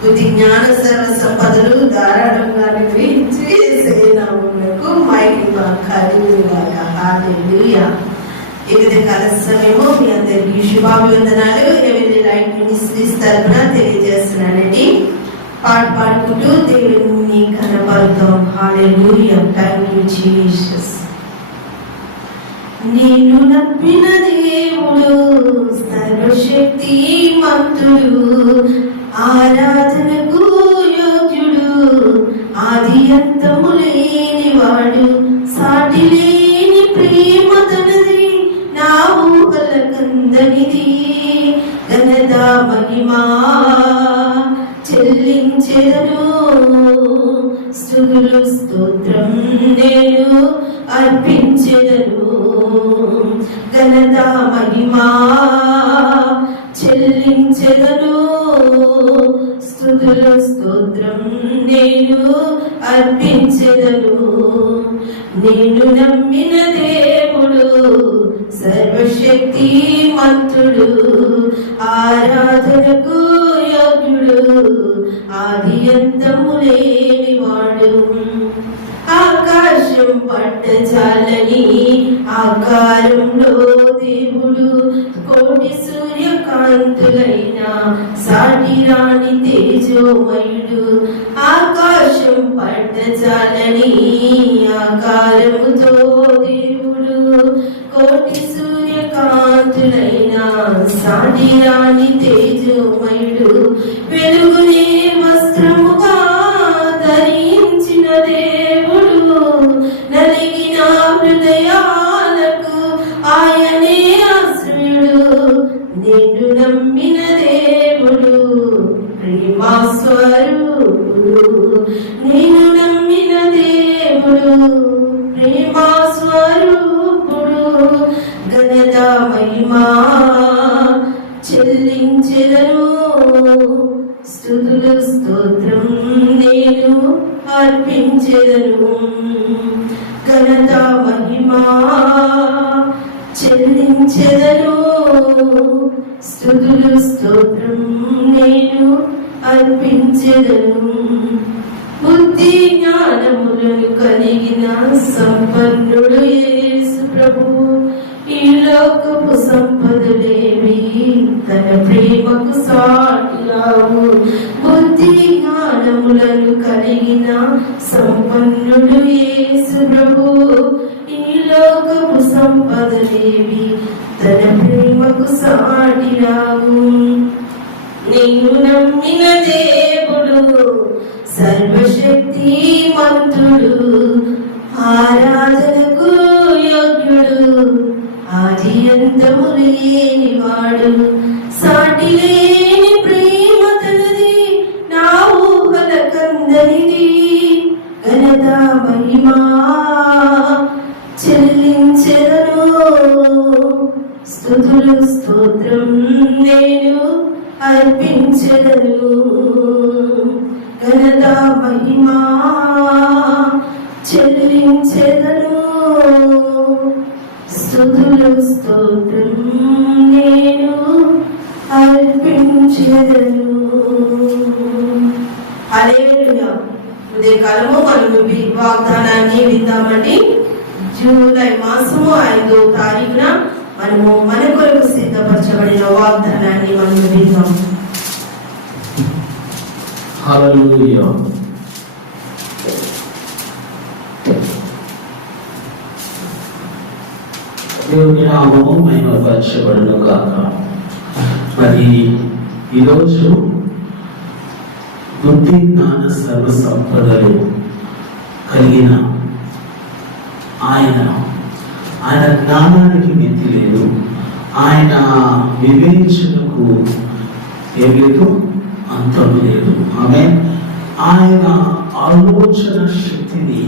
బుద్ధి జ్ఞాన సర్వ సంపదలు ధారాళంగా నిర్వహించి సేనాములకు మహిమ కలుగుగాక. హల్లెలూయా. ఈ కాల సమయము మీ అందరికీ శుభాభివందనాలు. ఎవరి లైట్ మినిస్ట్రీస్ తరపున తెలియజేస్తున్నానండి. పాట పాడుకుంటూ దేవుని కనపడతాం. హల్లెలూయా. Thank you Jesus. నేను నమ్మిన దేవుడు సర్వశక్తి మంతుడు, ఆరాధనకు యోగ్యుడు, ఆది అంతము లేనివాడు, సాటి లేని ప్రేమ తనది, నా ఊహల కందనిది. ఘనత మహిమా చెల్లించెదను, స్తుతులు స్తోత్రం నేను అర్పించెదను. ఘనత మహిమా చెల్లించెదను, స్తుతులు స్తోత్రం నేను అర్పించెదను. నేను నమ్మిన దేవుడు సర్వశక్తి మంతుడు, ఆరాధనకు యోగ్యుడు, ఆది అంతము లేనివాడు. ఆకాశం పట్టజాలని ఆకారంలో దేవుడు, కోటి సూర్యకాంతులైన సాటి రాణి తేజోమయుడు. ఆకాశం పట్టజాలని ఆకారముతో దేవుడు, కోటి సూర్యకాంతులైన సాటి రాణి తేజోమయుడు. వెలుగునే వస్త్రముగా ధరించిన దేవుడు, నలిగిన హృదయాలకు ఆయనే ఆశ్రయుడు. నిన్ను నమ్మిన దేవుడు ప్రేమాస్వరూపుడు, నిన్ను నమ్మిన దేవుడు ప్రేమాస్వరూపుడు. ఘనత మహిమా చెల్లించెదను, స్తుతులు స్తోత్రం నేను అర్పించెదను. ఘనత మహిమా చెల్లించెదను, స్తుతులు స్తోత్రం నేను అర్పించెదను. బుద్ధి జ్ఞానములను కలిగిన సంపన్నుడు యేసు ప్రభువు, ఈ లోకపు సంపదలేవి తన ప్రేమకు సాటి రావు. బుద్ధి జ్ఞానములను కలిగిన సంపన్నుడు యేసు ప్రభువు, ఈ లోకపు సంపదలేవి తన ప్రేమకు సాటి రావు. నేను నమ్మిన దేవుడు సర్వశక్తి మంతుడు, ఆరాధనకు యోగ్యుడు, ఆది అంతము లేనివాడు, సాటి లేని ప్రేమ తనది, నా ఊహల కందనిది. ఘనత మహిమా చెల్లించెదను, స్తుతులు స్తోత్రం నేను అర్పించెదను. ఘనత మహిమా చెల్లించెదను, స్తుతులు స్తోత్రం నేను అర్పించెదను. హల్లెలూయా. ఉదయకాలము మనము వాగ్దానాన్ని విందామండి. జూలై మాసము 5వ తారీఖున మనము మన కొరకు సిద్ధపరచబడిన వాగ్దానాన్ని మనము విందాం. హల్లెలూయా. దేవుని నామము మహిమపరచబడును గాక. మరి ఈరోజు బుద్ధి జ్ఞాన సర్వ సంపదలు కలిగిన ఆయన జ్ఞానానికి మితి లేదు, ఆయన వివేచనకు ఏం లేదు, అంతం లేదు. ఆయన ఆలోచన శక్తిని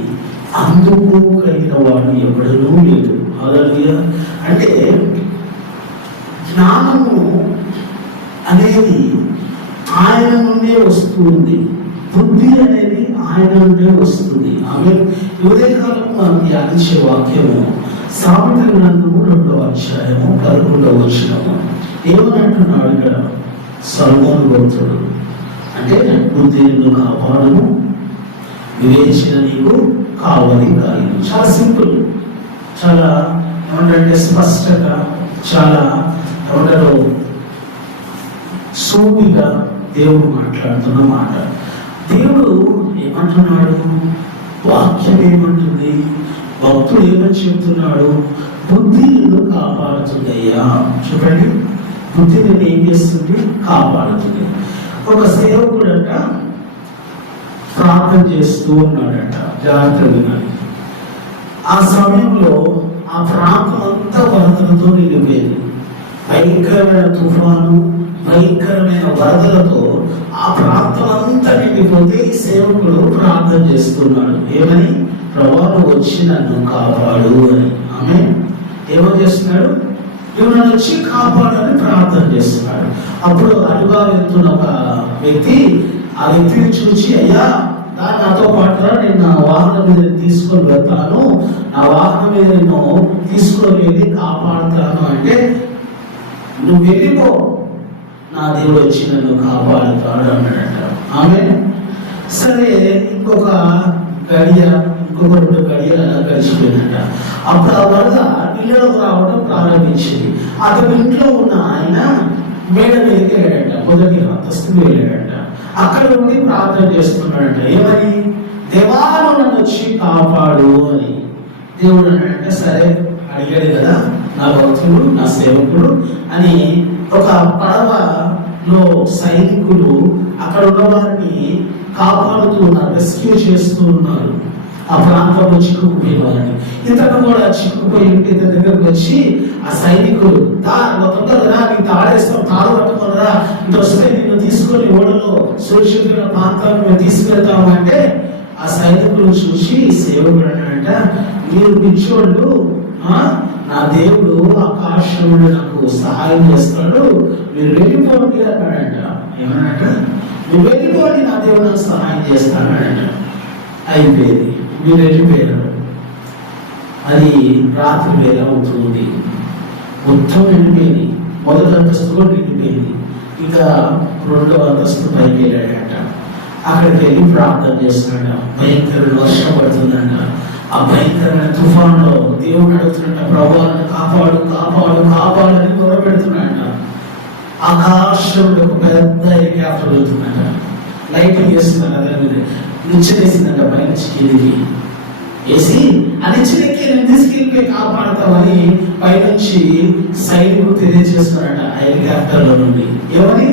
అందుకోగలిగిన వాడు ఎవడనూ లేదు. హల్లెలూయా. అంటే జ్ఞానము అనేది ఆయన నుండే వస్తుంది, బుద్ధి అనేది ఆయన నుండే వస్తుంది. ఉదయకాలం మనం ధ్యానించే వాక్యము సామెతల గ్రంథము 2వ అధ్యాయము 11వ వచనము. ఏమనంటున్నాడు ఇక్కడ సొలొమోను భక్తుడు అంటే బుద్ధి నిన్ను కాపాడును, వివేచన నీకు కావలి కాయను. చాలా సింపుల్, చాలా ఏమంటే స్పష్టంగా, చాలా ఏమంటారు సూటిగా దేవుడు మాట్లాడుతున్న మాట. దేవుడు ఏమంటున్నాడు? వాక్యం ఏమంటుంది? భక్తుడు ఏమని చెప్తున్నాడు? బుద్ధి నిన్ను కాపాడుతుందయ్యా. చూడండి, బుద్ధి నిన్ను ఏం చేస్తుంది? కాపాడుతుంది. ఒక సేవకుడంట ప్రార్థన చేస్తూ ఉన్నాడంట, జాగ్రత్తగా వినాలి. ఆ సమయంలో ఆ ప్రాంతం అంతా వరదలతో నిండిపోయింది. భయంకరమైన తుఫాను, భయంకరమైన వరదలతో ఆ ప్రాంతం అంతా నిండిపోతే ఈ సేవకుడు ప్రార్థన చేస్తున్నాడు. ఏమని? ప్రభావం వచ్చి నన్ను కాపాడు అని. ఆమె ఏమో చేస్తున్నాడు? నన్ను వచ్చి కాపాడని ప్రార్థన చేస్తున్నాడు. అప్పుడు అటుగా వెళ్తున్న ఒక వ్యక్తి ఆ వ్యక్తిని చూసి, అయ్యా నాతో పాటు నేను నా వాహనం మీద తీసుకొని వెళ్తాను, నా వాహనం మీద నేను తీసుకొని వెళ్ళి కాపాడుతాను అంటే, నువ్వు వెళ్ళిపో, నా దేవుడు వచ్చి నన్ను కాపాడుతాడు అన్నాడంట. ఆమె సరే, ఇంకొక 2 గడియలు అలా గడిచిపోయిందంట. అప్పుడు ఆ వరద ఇళ్ళలోకి రావడం ప్రారంభించింది. అతని ఇంట్లో ఉన్న ఆయన మేడ మీదకి వెళ్ళాడంట, మొదటి అంతస్తుకు వెళ్ళాడంట. అక్కడ ఉండి ప్రార్థన చేస్తున్నాడంట. ఏమని? దేవాను నన్ను వచ్చి కాపాడు అని. దేవుడు అన్నాడంటే, సరే అడిగాడు కదా నా భక్తుడు, నా సేవకుడు అని. ఒక పడవలో సైనికులు అక్కడ ఉన్న వారిని కాపాడుతూ ఉన్నారు, రెస్క్యూ చేస్తూ ఉన్నారు. ఆ ప్రాంతంలో చిక్కుకుపోయే వారిని. ఇతను కూడా చిక్కుపోయి ఉంటే ఇతని దగ్గరకు వచ్చి ఆ సైనికులు, తొందరగా నీకు తాడేస్తాం, తాడు పట్టుకున్నరా, ఇటు వస్తే నిన్ను తీసుకొని ఓడలో సురక్షితమైన ప్రాంతాలను మేము తీసుకెళ్తాము అంటే, ఆ సైనికులు చూసి సేవకుడు అన్నాడంట, మీరు పిచ్చోళ్ళు, నా దేవుడు ఆకాశంలో నాకు సహాయం చేస్తాడు, మీరు వెళ్ళిపోండి అన్నాడంట. ఏమన్నాడంట? మీరు వెళ్ళిపోండి, నా దేవుడు నాకు సహాయం చేస్తాడంట. అయిపోయింది, మీరు వెళ్ళిపోయారు. అది రాత్రి వేళ అవుతుంది, మొత్తం నిండిపోయింది. మొదటి అంతస్తు కూడా నిండిపోయింది. ఇక 2వ అంతస్తు పైకి వెళ్ళాడంట. అక్కడికి వెళ్ళి ప్రార్థన చేస్తున్నాడు. భయంకరమైన వర్షం పడుతుందంట. ఆ భయంకరమైన తుఫాన్లో దేవుడు అడుగుతున్నట్ట, ప్రభువును కాపాడు కాపాడు కాపాడు అని మొరపెడుతున్నాడ. ఆకాశంలో ఒక పెద్ద హెలికాప్టర్ వెళ్తుందంట. లైటింగ్ వేస్తుందంట, దాని మీద నిచ్చెనేసిందంట, పైన కిందికి వేసి ఆ నిచ్చెనెక్కి నేను తీసుకెళ్ళిపోయి కాపాడతామని పైనుంచి సైనికులు తెలియజేస్తున్నారట ఆ హెలికాప్టర్లో నుండి. ఏమని?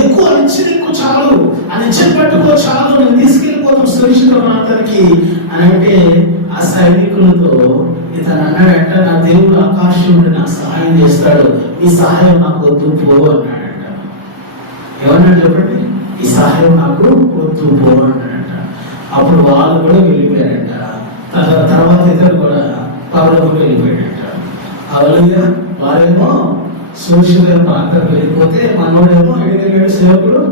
ఎక్కువ నిచ్చెనెక్కు చాలు, ఆ నిచ్చెన పట్టుకో చాలు, నేను తీసుకెళ్ళిపోతాం సురక్షిత ప్రాంతానికి అని అంటే, ఆ సైనికులతో ఇతను అన్నాడంట, నా దేవుడు ఆకాశం నుండి నాకు సహాయం చేస్తాడు, ఈ సహాయం నాకు వద్దు పో అన్నాడంట. ఏమన్నాడు చెప్పండి? ఈ సహాయం నాకు వద్దు పో అన్నాడంట. అప్పుడు వాళ్ళు కూడా వెళ్ళిపోయారంట. తర్వాత ఇతను కూడా పర్వతం వెళ్ళిపోయాడంట. అలాగే వారేమో సురక్షితమైన ప్రాంతానికి వెళ్ళిపోతే, మనోడేమో ఎడికెళ్ళాడు, సేవకుడు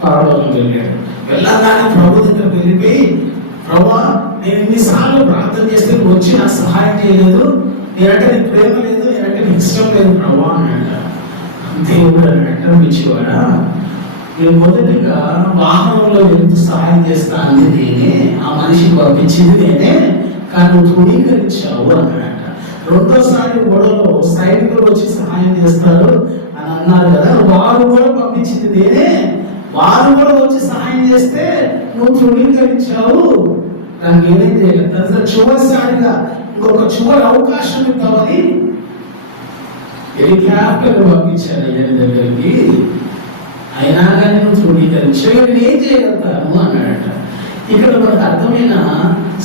పర్వతం వెళ్ళాడు. వెళ్ళగానే ప్రభు దగ్గర వెళ్ళిపోయి, ప్రభా నేను ఇన్నిసార్లు ప్రార్థన చేస్తే వచ్చి నాకు సహాయం చేయలేదు, నేనంటే నీకు ప్రేమ లేదు, నేనంటే నీకు ఇష్టం లేదు ప్రభా అన్నాడ. దేవుడు అన్నట్టు పిచ్చివాడా, నేను మొదటిగా వాహనంలో ఎంత సహాయం చేస్తా అంది నేనే, ఆ మనిషిని పంపించింది నేనే, కానీ నువ్వు తృణీకరించావు అన్నాడట. 2వసారి గొడవలో సైనికులు వచ్చి సహాయం చేస్తారు అని అన్నారు కదా, వారు కూడా పంపించింది నేనే, వారు కూడా వచ్చి సహాయం చేస్తే నువ్వు తృణీకరించావు, దానికి ఏమేం చేయలేదు. చివరిసారిగా చివరి అవకాశం ఇద్దామని హెలికాప్టర్ పంపించాను ఆయన దగ్గరికి, అయినా కానీ నువ్వు తృణీకరించావు, నేను ఏం చేయగలుగుతాను అన్నాడట. ఇక్కడ మనకు అర్థమైన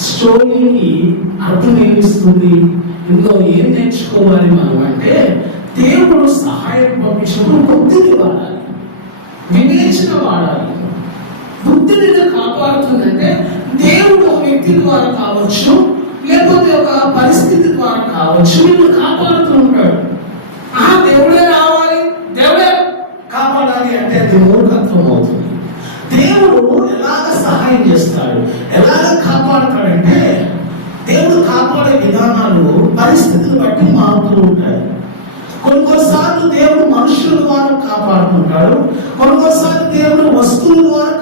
స్టోరీకి అర్థం ఏమిస్తుంది, ఇందులో ఏం నేర్చుకోవాలి మనం అంటే, దేవుడు సహాయం పంపించినప్పుడు బుద్ధిని వాడాలి, వివేచన వాడాలి. బుద్ధిని కాపాడుతుందంటే దేవుడు ఒక వ్యక్తి ద్వారా కావచ్చు, లేకపోతే ఒక పరిస్థితి ద్వారా కావచ్చు, నిన్ను కాపాడుతూ ఉంటాడు. దేవుడే రావాలి, దేవుడే కాపాడాలి అంటే అది మూర్ఖత్వం అవుతుంది. దేవుడు ఎలాగ సహాయం చేస్తాడు, ఎలాగ కాపాడతాడంటే, దేవుడు కాపాడే విధానాలు పరిస్థితులు బట్టి మారుతూ ఉంటాయి. కొన్నిసార్లు దేవుడు మనుషుల ద్వారా కాపాడుతుంటాడు, కొన్నిసార్లు దేవుడు వస్తువుల ద్వారా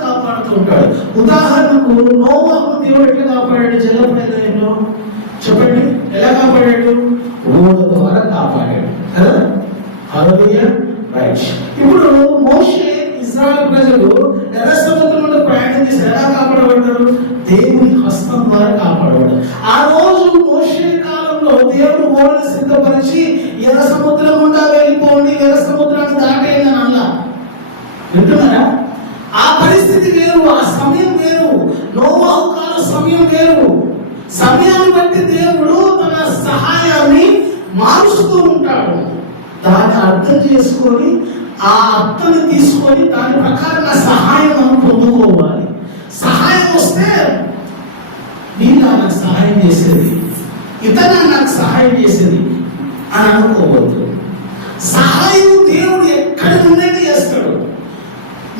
ఉంటాడు. ఉదాహరణకు నోవాహు దేవుడు ఎట్లా కాపాడాడు జలప్రలయంలో? చెప్పండి, ఎలా కాపాడాడు? ఓడ ద్వారా కాపాడాడు కదా. హల్లెలూయా, రైట్. ఇప్పుడు మోషే ఇశ్రాయేలు ప్రజలు ఎర్ర సముద్రంలో ప్రయాణం చేసి ఎలా కాపాడబడ్డారు? దేవుని హస్తం ద్వారా కాపాడబడ్డారు. ఆ రోజు మోషే కాలంలో దేవుడు ఓడను సిద్ధపరిచి ఎర్ర సముద్రం గుండా వెళ్ళిపోండి, ఎర్ర సముద్రాన్ని దాటేయండి అని అలా. వింటున్నారా? ఆ పరిస్థితి వేరు, ఆ సమయం వేరు. నోవాహు కాల సమయం వేరు. సమయాన్ని బట్టి దేవుడు తన సహాయాన్ని మారుస్తూ ఉంటాడు. దాన్ని అర్థం చేసుకొని ఆ అర్థాన్ని తీసుకొని దాని ప్రకారంగా సహాయం మనం పొందుకోవాలి. సహాయం వస్తే వీళ్ళ నాకు సహాయం చేసేది, ఇతను నాకు సహాయం చేసేది అని అనుకోవద్దు. సహాయం దేవుడు ఎక్కడ ఉండేది చేస్తాడు.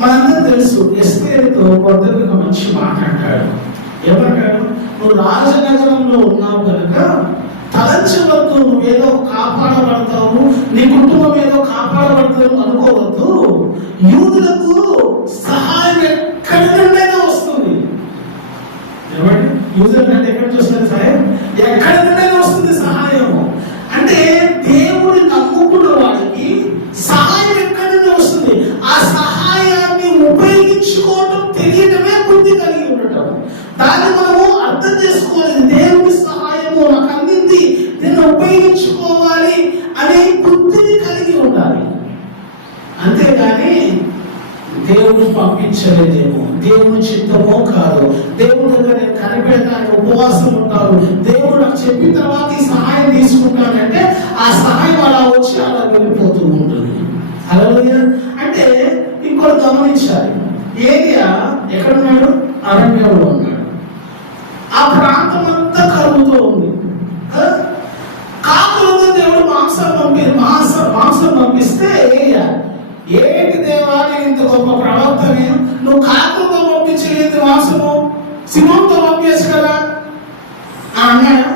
మనందరూ తెలుసు, ఎస్తేరుతో కొత్తగా మంచి మాట్లాడతాడు. ఏమంటాడు? నువ్వు రాజనగరంలో ఉన్నావు కనుక తలంచవద్దు, నువ్వేదో కాపాడబడతావు, నీ కుటుంబం ఏదో కాపాడబడతావు అనుకోవద్దు. యూదులకు సహాయం ఎక్కడి నుండైనా వస్తుంది. ఏమండి? యూదులకు అంటే ఎక్కడి నుంచి వస్తుంది సహాయం? ఎక్కడి నుండైనా వస్తుంది సహాయం. అంటే దేవుడు నమ్ముకున్న వాడికి సహాయం ఎక్కడి నుండి వస్తుంది. ఆ సహాయాన్ని ఉపయోగించుకోవడం తెలియటమే బుద్ధి కలిగి ఉండటం. దాన్ని మనము అర్థం చేసుకోవాలి. దేవుని సహాయము నాకు అందింది, దీన్ని ఉపయోగించుకోవాలి అనే బుద్ధిని కలిగి ఉండాలి. అంతేగాని దేవుడు పంపించలేదేమో, దేవుని చిత్తమో కాదు, దేవుడి దగ్గర నేను కనిపెడతాను, ఉపవాసం ఉంటాను, దేవుడు నాకు చెప్పిన తర్వాత ఈ సహాయం తీసుకుంటానంటే ఆ సహాయం అలా వచ్చి అలా వెళ్ళిపోతూ ఉంటుంది. హల్లెలూయా. అంటే ఇంకోటి గమనించాలి. ఏరియా ఎక్కడున్నాడు? అరణ్యంలో ఉన్నాడు. ఆ ప్రాంతం అంతా కరువుతో ఉంది. కాకులతో దేవుడు మాంసం పంపిస్తే ఏరియా ఏంటి దేవా, నేను ఇంత గొప్ప ప్రవక్తని, నువ్వు కాకులతో పంపించలేదు మాంసము, సింహంతో పంపించు కదా అన్నాడా?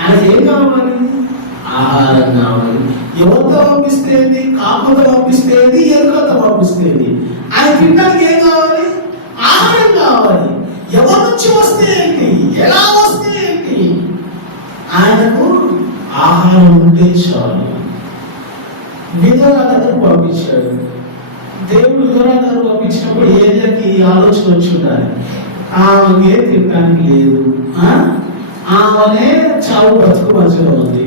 ఆయన ఏం కావాలి? ఆహారం కావాలి. ఎవరితో పంపిస్తే ఏంటి? కాకులతో పంపిస్తే ఏంటి? ఎరుకలతో పంపిస్తే ఏంటి? ఆయన తినడానికి ఏం కావాలి? ఆహారం కావాలి. ఎవరి నుంచి వస్తే ఏంటి? ఎలా వస్తే ఏంటి? ఆయనకు ఆహారం ఉంటే చాలు. విధవా దగ్గర పంపించాడు దేవుడు. విధవా దగ్గర పంపించినప్పుడు ఏరియాకి ఆలోచన వచ్చి ఉండాలి, ఆమె తినడానికి లేదు, ఆమెనే చావు బతుకు మంచిగా ఉంది,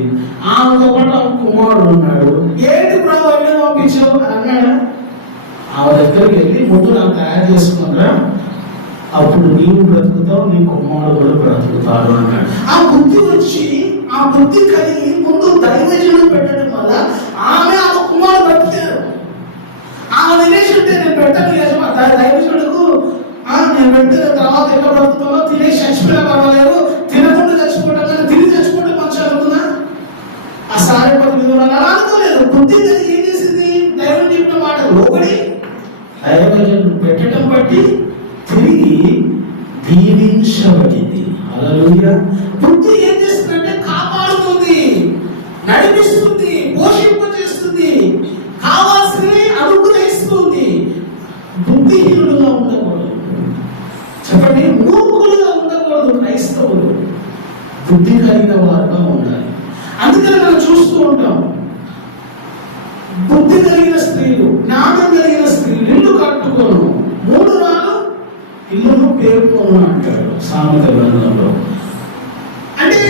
ఆమెతో పాటు ఆమె కుమారుడు ఉన్నాడు, ఏంటి ప్రభావం పంపించావు అన్నాడా? ఆమె దగ్గరికి వెళ్ళి ముందు నాకు తయారు చేసుకున్నా, అప్పుడు నీవు బ్రతుకుతావు, నీ కుమారుడు కూడా బ్రతుకుతాడు అన్నాడు. ఆ బుద్ధి వచ్చి, ఆ బుద్ధి కలిగి ముందు దైవజనుడు పెట్టడం వల్ల ఆమె కుమారుడు బ్రతికారు. ఆమె తినేసింటే నేను పెట్టలేదు, దైవజనుడుకు నేను పెట్టిన తర్వాత ఎక్కడ బ్రతుకుతామో తినేసి చచ్చిపోయినా పర్వాలేదు, తినకుండా చచ్చిపోవడం కానీ తిని చచ్చిపోవడం మంచి అనుకున్నా. ఆ సారేపతి విధులు అలా అనుకోలేదు. బుద్ధి కలిగి ఏం చేసింది? దైవం చెప్పిన మాట లోబడి దైవజనుడు పెట్టడం బట్టి తిరిగి దీవించబడింది. హల్లెలూయా. బుద్ధి ఏం చేస్తుందంటే కాపాడుతుంది, నడిపిస్తుంది, పోషింపజేస్తుంది, కావాల్సినవి అనుగ్రహిస్తుంది. బుద్ధిహీనులుగా ఉండకూడదు. చెప్పండి, మూర్ఖులుగా ఉండకూడదు. క్రైస్తవులు బుద్ధి కలిగిన వారుగా ఉండాలి. అందుకని మనం చూస్తూ ఉంటాం, బుద్ధి కలిగిన స్త్రీలు, జ్ఞానం కలిగిన స్త్రీలు ఇల్లు కట్టుకోను, 3 నాలు ఇల్లును పేర్కొను అంటాడు సామెత గ్రంథంలో. అంటే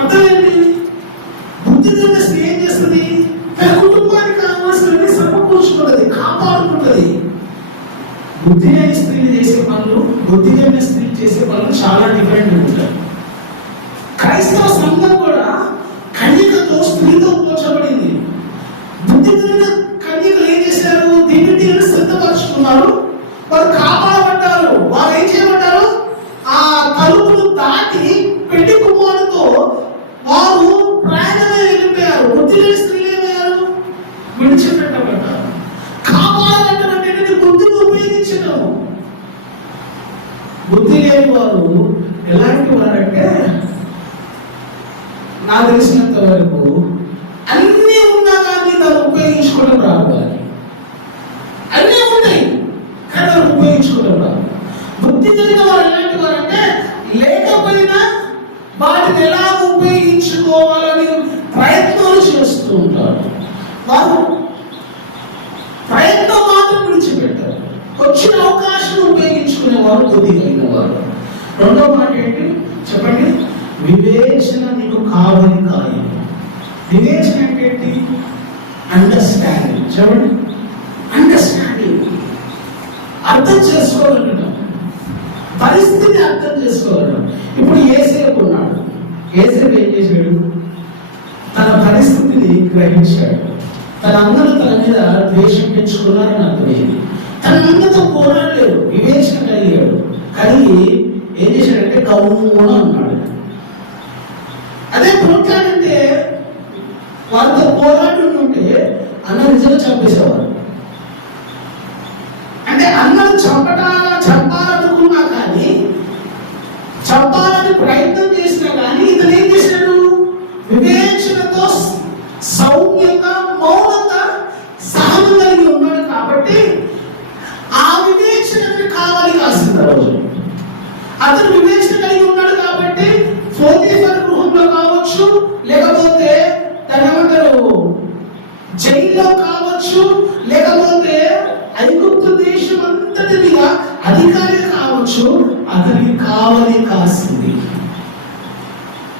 అర్థం ఏంటి? బుద్ధి కలిగిన స్త్రీ ఏం చేస్తుంది? తన కుటుంబానికి కావాల్సినవి సమకూర్చుకుంటుంది, కాపాడుకుంటుంది. బుద్ధి లేని స్త్రీలు చేసే పనులు, బుద్ధి కలిగిన స్త్రీలు చేసే పనులు చాలా డిఫరెంట్ ఉంటాయి. క్రైస్తవ సంఘం కూడా కన్యకతో స్త్రీతో పోల్చబడింది. బుద్ధి కలిగిన కన్యకలు ఏం చేశారు? దీనిని సిద్ధపరచుకున్నారు, వారు కాపాడబడ్డారు. వారు ఏం చేయబడ్డారు? ఆ తలుపులు దాటి పెళ్లి కుమారుతో వారు ప్రయాణమే వెళ్ళిపోయారు. బుద్ధి లేని స్త్రీలు ఏమయ్యారు? విడిచిపెట్టబడ్డారు. కాపాడబడ్డం అంటే బుద్ధిని ఉపయోగించడం. బుద్ధి లేని వారు ఎలాంటి వారంటే, నాకు తెలిసినంత వరకు అన్నీ ఉన్నా కానీ దాన్ని ఉపయోగించుకోవడం రావాలి. అన్నీ ఉన్నాయి కానీ దాన్ని ఉపయోగించుకోవడం రాదు. బుద్ధి కలిగిన వారు ఎలాంటి వారు అంటే లేకపోయినా వాటిని ఎలా ఉపయోగించుకోవాలని ప్రయత్నాలు చేస్తూ ఉంటారు. వారు ప్రయత్నం మాత్రం విడిచిపెట్టారు. వచ్చిన అవకాశం ఉపయోగించుకునేవారు బుద్ధి కలిగిన వారు. రెండో మాట ఏంటి చెప్పండి? వివేచన నీకు కావలి కాయం. వివేచన అంటే ఏంటి? అండర్స్టాండింగ్. చెప్పండి, అండర్స్టాండింగ్. అర్థం చేసుకోగలగడం, పరిస్థితిని అర్థం చేసుకోగలడం. ఇప్పుడు ఏసేపు ఉన్నాడు. ఏసేపు ఏం చేశాడు? తన పరిస్థితిని గ్రహించాడు. తన అందరూ తన మీద ద్వేషం పెంచుకున్నారని అర్థమైంది. తన అందరితో పోరాడలేదు, వివేచన కలిగాడు. కలిగి ఏం చేశాడంటే గౌరవంగా ఉన్నాడు. అదే పోట్లాడంటే వారితో పోరాడుతుంటే అన్న నిజంగా చంపేసేవారు. అంటే అన్నను చంపాలనుకున్నా కానీ, చంపాలని ప్రయత్నం చేసినా కానీ ఇతను ఏం చేశాడు? వివేచనతో సౌమ్యంగా మౌనంగా సహనం కలిగి ఉన్నాడు. కాబట్టి ఆ వివేచనని కావాలి కాసింది రోజు. అతను వివేచన కలిగి ఉన్నాడు కాబట్టి పోతీఫర్ గృహంలో కావచ్చు, లేకపోతే దాని ఏమంటారు జైల్లో కావచ్చు, లేకపోతే ఐగుప్తు దేశం అంతటి మీద అధికారి కావచ్చు, అతనికి కావలి కాసింది.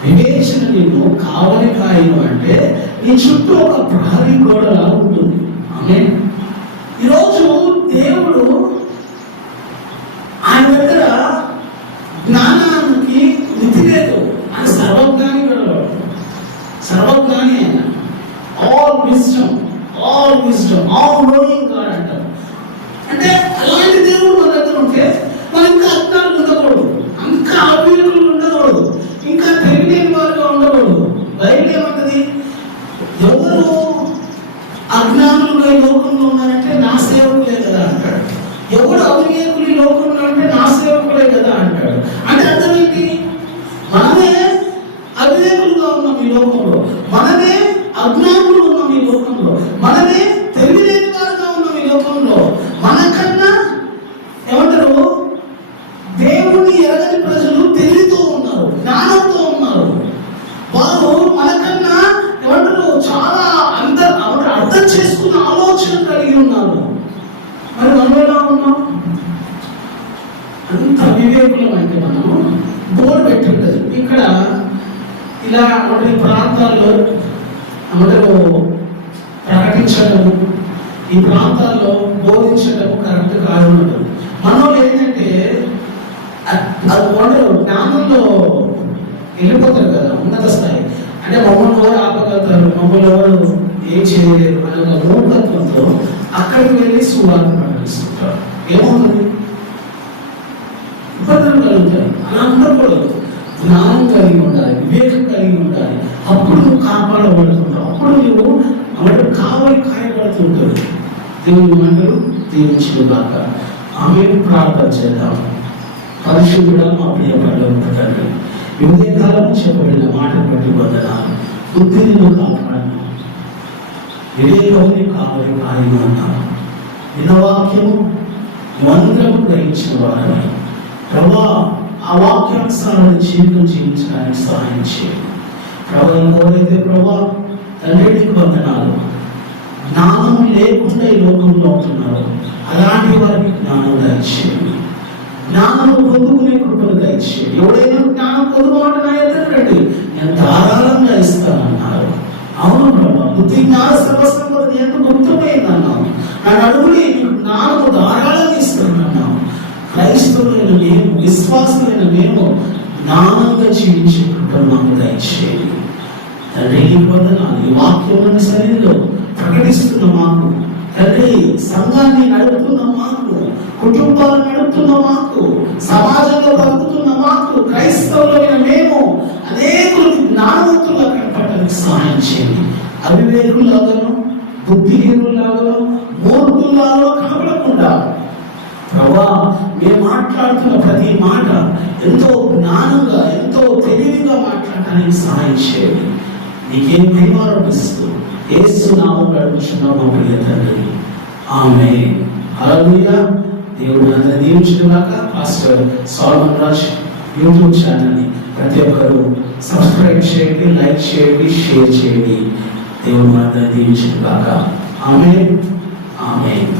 వివేచన నిన్ను కావలి కాయను అంటే నీ చుట్టూ ఒక ప్రహరీ గోడలా ఉంటుంది. ఆమె ఈరోజు దేవుడు ఆయన దగ్గర జ్ఞానానికి మితి లేదు. ఆయన సర్వజ్ఞాని కూడా, సర్వజ్ఞాని ఆయన. All wisdom, all wisdom, all knowing God అంటారు. అంటే అలాంటి దేవుడు మన దగ్గర ఉంటే మనం ఇంకా అజ్ఞానం ఉండకూడదు, ఇంకా అవివేకులు ఉండకూడదు, ఇంకా తెలియని వారుగా ఉండకూడదు. బైబిల్ ఏమంటది? ఎవరు అజ్ఞానులుగా ఈ లోకంలో ఉన్నారంటే నా సేవకులే కదా అంటాడు. ఎవడు అవివేకులు ఈ లోకంలో అంటే నా సేవకులే కదా అంటాడు. అంటే అర్థం ఏంటి? మనమే అవివేకులుగా ఉన్నాం ఈ లోకంలో, మనమే అజ్ఞానులు ఉన్నాం ఈ లోకంలో, మనమే తెలియలేని వారుగా ఉన్నాం ఈ లోకంలో. మనకన్నా ఏమంటారు దేవుని ఎరగని ప్రజలు తెలివితో ఉన్నారు, జ్ఞానంతో ఉన్నారు. వారు మనకన్నా ఏమంటారు చాలా అర్థం చేసుకున్న ఆలోచన కలిగి ఉన్నారు. మరి మనం ఎలా ఉన్నాం? అంత వివేకులం అంటే మనము బోర్డు పెట్టిండదు. ఇక్కడ ఇలా ఈ ప్రాంతాల్లో అందరూ ప్రకటించడము, ఈ ప్రాంతాల్లో బోధించడము కరెక్ట్ కాదు. మనం ఏంటంటే వాళ్ళు జ్ఞానంలో వెళ్ళిపోతారు కదా ఉన్నత స్థాయి. అంటే మమ్మల్ని ఎవరు ఆపగలుగుతారు, మమ్మల్ని ఎవరు ఏం చేయలేరు అనే మూఢత్వంతో అక్కడికి వెళ్ళి సువార్త ప్రకటిస్తుంటారు. ఏమవుతుంది? ఇబ్బందులు కలుగుతాయి. అలా ఉండకూడదు. జ్ఞానం కలిగి ఉండాలి, వివేకం కలిగి ఉండాలి. అప్పుడు నువ్వు కాపాడబడుతుంటావు, అప్పుడు నువ్వు అక్కడ కావాలి కాయబడుతుంటావు. దేవుని మాటలు దీవించిన దాకా ఆమె ప్రార్థన చేద్దాం. పరిశుద్ధుడా మా ప్రియ పనులు తండ్రి, వివిధ కాలం చెప్పబడిన మాటలు బట్టి వందనాలు. బుద్ధిని నువ్వు కాపాడు, వివేకముని కావాలి కాయను అన్నాను. వినవాక్యము మంత్రము గ్రహించిన వారని ప్రభా ఆ వాక్యానుసారాన్ని జీవితం జీవించడానికి సహాయం చేయండి. ప్రభా ఎవరైతే ప్రభా తండ్రికి వందనాలు జ్ఞానం లేకుండా ఈ లోకంలో ఉంటున్నారు, అలాంటి వారికి జ్ఞానం దయచేయండి. జ్ఞానం పొందుకునే కృపను దయచేయండి. ఎవడైనా జ్ఞానం పొందుకోమంటే నా ఎదురు రండి, నేను ధారాళంగా ఇస్తానన్నారు. అవును ప్రభా, బుద్ధి జ్ఞాన సర్వసంపద ఎంత గుర్తుపోయిందన్నావు. నన్ను అడుగుని జ్ఞానము ధారాళంగా ఇస్తానన్నావు. క్రైస్తవులైన మేము, విశ్వాసులైన మేము జ్ఞానంగా జీవించే కృపను మాకు దయచేయండి. తండ్రి వందనాలు. ఈ వాక్యం సరిలో ప్రకటిస్తున్న మాకు తండ్రి, సంఘాన్ని నడుపుతున్న మాకు, కుటుంబాలను నడుపుతున్న మాకు, సమాజంలో బ్రతుకుతున్న మాకు, క్రైస్తవులైన మేము అనేకులకు జ్ఞానవంతులుగా కనపడడానికి సహాయం చేయండి. అవివేకులాగాను, బుద్ధిహీనులాగాను, మూర్ఖులాగాను కనపడకుండా ప్రభా మేము మాట్లాడుతున్న ప్రతి మాట ఎంతో జ్ఞానంగా, ఎంతో తెలివిగా మాట్లాడటానికి సహాయం చేయండి. నీకేం మహిమారోపిస్తూ యేసు నామములో అడుగుచున్నాము మా ప్రియ తండ్రి. ఆమేన్. హల్లెలూయా. దేవుడు అందరినీ దీవించుగాక. పాస్టర్ సోలమన్ రాజ్ యూట్యూబ్ ఛానల్ని ప్రతి ఒక్కరూ సబ్స్క్రైబ్ చేయండి, లైక్ చేయండి, షేర్ చేయండి. దేవుడు అందరినీ దీవించుగాక. ఆమేన్, ఆమేన్.